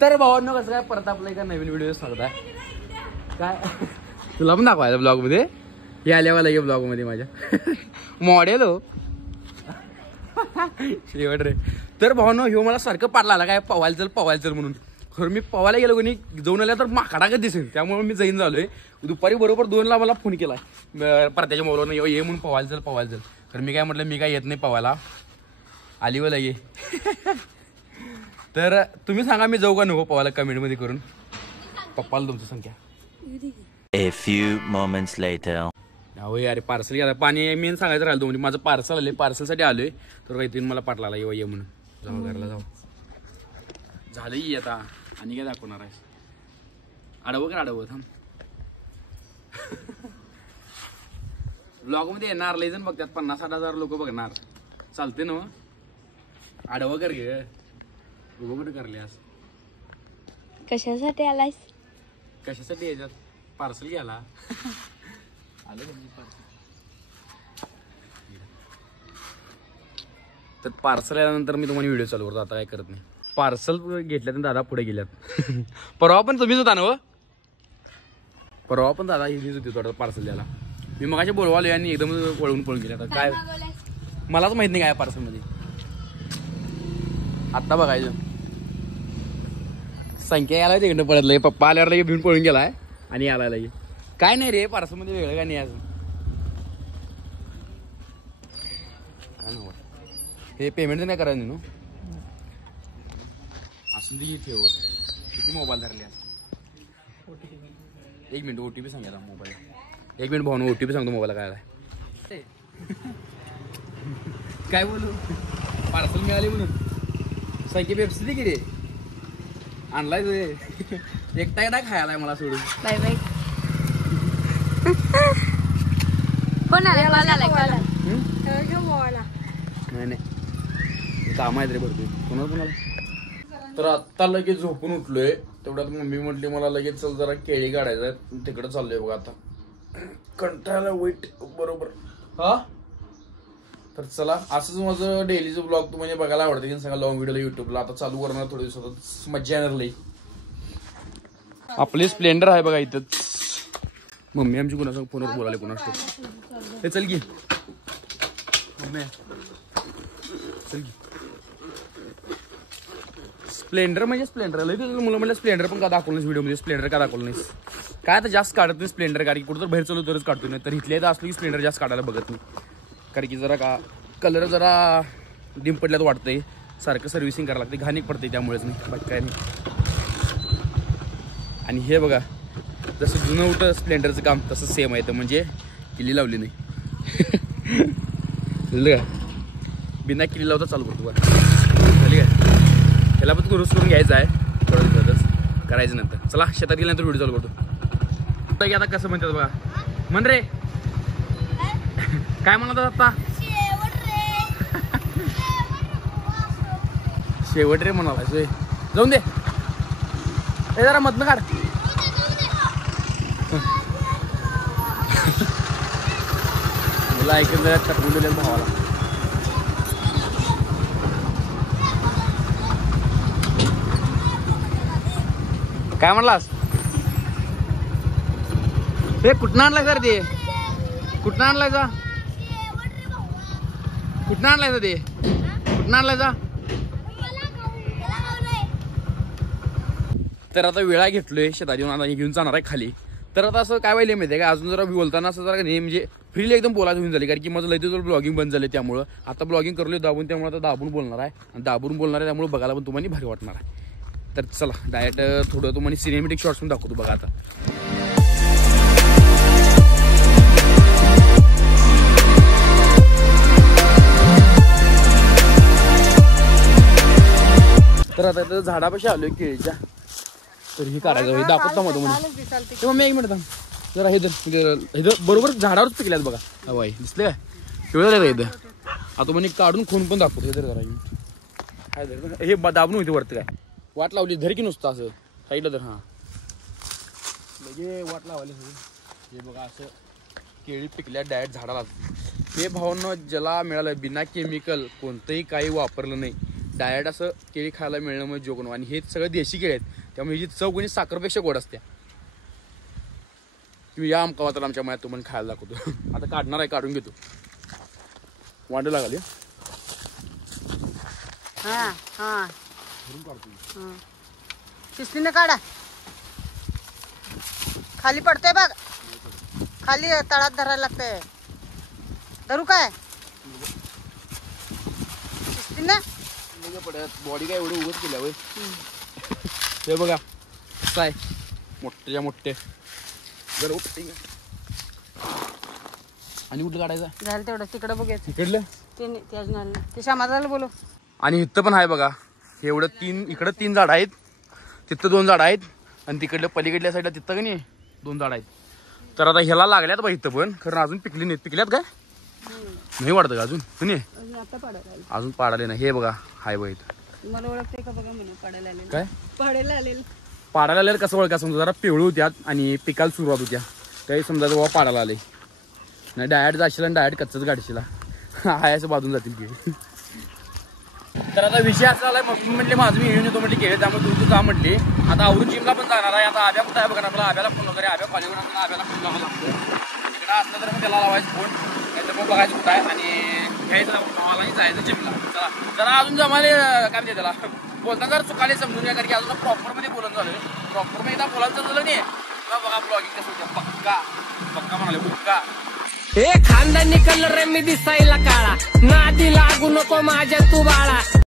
तर भावांनो कसं काय परत आपलं एका नवीन व्हिडिओ सांगताय काय तुला पण दाखवायचं ब्लॉग मध्ये हे आल्यावर लगे ब्लॉग मध्ये माझ्या मॉडेल हो शेवट रे. तर भावांनो ह्यो मला सारखं पाडला आला काय पवायला चल म्हणून. खरं मी पवायला गेलो कोणी जाऊन आल्या तर माकडागत दिसेल त्यामुळे मी जाईन झालोय. दुपारी बरोबर 2ला मला फोन केलाय परत्याच्या मोबाईलवर ये म्हणून पवायला चल. तर मी काय म्हटलं मी काय येत नाही पवायला आली व लगे. तर तुम्ही सांगा मी जाऊ का नको पवायला कमेंट मध्ये करून पप्पाला तुमची संख्या. A few moments later. होय अरे पार्सल घ्या पाणी मी सांगायचं राहिलं म्हणजे माझं पार्सल आले पार्सलसाठी आलोय तर काहीतरी मला पाठला ये म्हणून जाऊ घरला जाऊ झालं ये आता आणि काय दाखवणार आहे आडवं थांब. ब्लॉग मध्ये येणार लय जण बघतात 50,000-60,000 लोक बघणार चालते ना आडवं कर गे उभं कुठे करल्यास कशासाठी आलायस कशासाठी यायच्यात पार्सल घ्यायला आलं तर पार्सल आल्यानंतर मी तुम्हाला व्हिडिओ चालू करतो आता काय करत नाही. पार्सल घेतल्यानंतर दादा पुढे गेल्यात. परवा पण तुम्हीच होता ना परवा पण दादा इथेच होती थोडं पार्सल द्यायला. मी मगाशी बोलवालो आणि एकदम पळून गेल्या काय मलाच माहित नाही काय पार्सल मध्ये आता बघायचं संख्या यायला तिकडनं पडत पप्पा आल्यावर लगे भिवून पळून गेलाय आणि आला लगे काय नाही रे पार्सल मध्ये वेगळं काय नाही अजून काय ना हे पेमेंट नाही करायचं ना असून ती ठेव किती मोबाईल धरले 1 मिनिट OTP सांगायला मोबाईल 1 मिनिट भाऊ OTP सांगतो मोबाईल काय काय बोलू पार्सल मिळाले म्हणून संख्या पेप्सी दे की रे आणलाय तू एकटा खायला मला सोडून बाय बाय. कोण आलाय नाही काम आहेत रे भरपूर कोणाला. तर आत्ता लगेच झोपून उठलोय तेवढ्यात मम्मी म्हटली मला लगेच चल जरा केळी काढायचं तिकडे चाललोय बघा आता कंटाळा वेट बरोबर हा. तर चला असंच माझं डेलीचं ब्लॉग तुम्हाला बघायला आवडतं की सगळं लॉंग व्हिडिओला युट्यूबला आता चालू करणार थोड्या दिवसात मज्जा येणार लई. आपली स्प्लेंडर आहे बघा इथंच मम्मी आमची कोणासंग फोनवर बोलायला कोणास हे चल की मम्मी चल की स्प्लेंडर म्हणजे स्प्लेंडर लई मुलं म्हणलं स्प्लेंडर पण का दाखवलं नाहीस व्हिडिओ मध्ये स्प्लेंडर का दाखवलं नाहीस काय आता जास्त काढत नाही स्प्लेंडर कारण की कुठं तर बाहेर चालू तरच काढतो नाही तर इथल्या इथं असलं की स्प्लेंडर जास्त काढायला बघत नाही कारण की जरा का कलर जरा डिम पडल्यात वाटतंय सारखं सर्व्हिसिंग करायला लागते घाणीक पडते त्यामुळेच नाही बाकी काय नाही. आणि हे बघा जसं जुनं होतं स्प्लेंडरचं काम तसं सेम आहे तर म्हणजे किल्ली लावली नाही का बिना किल्ली लावता चालू करतो बरं झाली काय ह्याला पण दुरुस्त करून घ्यायचं आहे थोड्या दिवसातच करायचं नंतर. चला शेतात गेल्यानंतर व्हिडिओ चालू करतो. आता कसं म्हणतात बघा म्हण रे काय म्हणतात आता शेवट रे म्हणाला जाऊन दे हे जरा मधनं काढ मला ऐकून जरा टपवून दिले भावाला. काय म्हणलास हे कुठनं आणलाय सर ते कुठनं आणलायचा कुठनं आणलायचा ते कुठनं आणलायचा. तर आता वेळा घेतलोय शेतात येऊन आता घेऊन जाणार आहे खाली. तर आता असं काय व्हायला माहिती आहे का अजून जरा बोलताना असं जरा नाही म्हणजे फ्रीली एकदम बोलायचं होऊन झाली कारण की माझं लय दिवस ब्लॉगिंग बंद झालं त्यामुळं आता ब्लॉगिंग करलोय दाबून त्यामुळे आता दाबून बोलणार आहे आणि दाबून बोलणार आहे त्यामुळे बघायला पण तुम्हाला भारी वाटणार आहे. तर चला डायरेक्ट थोडं तुम्हाला सिनेमॅटिक शॉट्स पण दाखवतो बघा आता. तर आता इथं झाडापाशी आलोय केळीच्या तर ही काढायचं हे दाखवतो मध्ये म्हणजे मग मी 1 मिनिट जरा हे इथं बरोबर झाडावरच पिकल्यात बघा हवाई दिसले काय पिवळं झालं इथं आता म्हणजे काढून खून पण दाखवतो हे जर जरा हे दाबून होते वरती काय वाट लावली धर की नुसतं असं साईडला तर हां म्हणजे वाट लावली हे बघा असं केळी पिकल्या डायरेक्ट झाडाला हे भावांना ज्याला मिळालं बिना केमिकल कोणतंही काही वापरलं नाही डायरेक्ट असं केळी खायला मिळणं म्हणजे जोक नको. आणि हे सगळं देशी केळी आहेत, त्यामुळे ही चव कोणी साखरपेक्षा गोड असते. तुम्ही या आमका तर आमच्या मायात तुम्हाला खायला दाखवतो. आता काढणार आहे, काढून घेतो. वांड लागली हा हा किसनीने काढा. खाली पडते बघ, खाली तळात धरायला लागतंय. धरू काय किसनीने? बॉडी काय एवढं उगत केल्या वय. हे बघा कसं आहे, मोठ्या मोठे जर उपटे. आणि कुठलं काढायचं झालं तेवढं. तिकडं बघूया इकडलं. ते अजून आलं नाही. ते समाजाला बोलू. आणि इथं पण आहे बघा, हे एवढं इकडं 3 झाड आहेत, तिथं 2 झाड आहेत, आणि तिकडल्या पलीकडल्या साईडला तिथं का नाही 2 झाड आहेत. तर आता ह्याला लागल्यात बा इथं पण, खरं अजून पिकली नाहीत. पिकल्यात काय नाही वाटतं का अजून? आता पाडायला अजून पाडाले ना. हे बघा हाय बघ इथं. मला ओळखते का बघा म्हणून पाडायला आलेलं. काय पाडायला आलेलं पाडायला आलेलं कसं ओळखा? समजा जरा पिवळी होत्यात आणि पिकायला सुरुवात होत्या, त्याही समजायचं बाबा पाडायला आले. नाही डायरेक्ट जाशील आणि डायरेक्ट कच्चच गाडशीला हाय असं बाजून जातील की. तर आता विषय असा झालाय, मग म्हटले माझं मी येऊन येतो म्हटले केले, त्यामुळे तू जा म्हटली. आता आवरून जिमला पण जाणार आहे. आता आब्या कुठं आहे बघा, मला आब्याला फोन वगैरे, आब्या कॉलेजवर असताना आब्याला फोन लावायला लागतो. तिकडं असलं तर मग त्याला लावायचं फोन, नाही तर मग बघायचं कुठं आहे आणि घ्यायचं मलाही जायचं जिमला. चला जरा अजून जमाले काय म्हणते त्याला बोलताना जर चुकाले समजून घ्या, कारण की अजून प्रॉपरमध्ये बोलून झालं. प्रॉपरमध्ये एकदा बोलायचं झालं नाही बघा ब्लॉगिंग कसं होतं. पक्का पक्का म्हणाले पक्का. हे खानदानी कलर मी दिसायला काळा, नादी लागू नको माझ्या तू बाळा.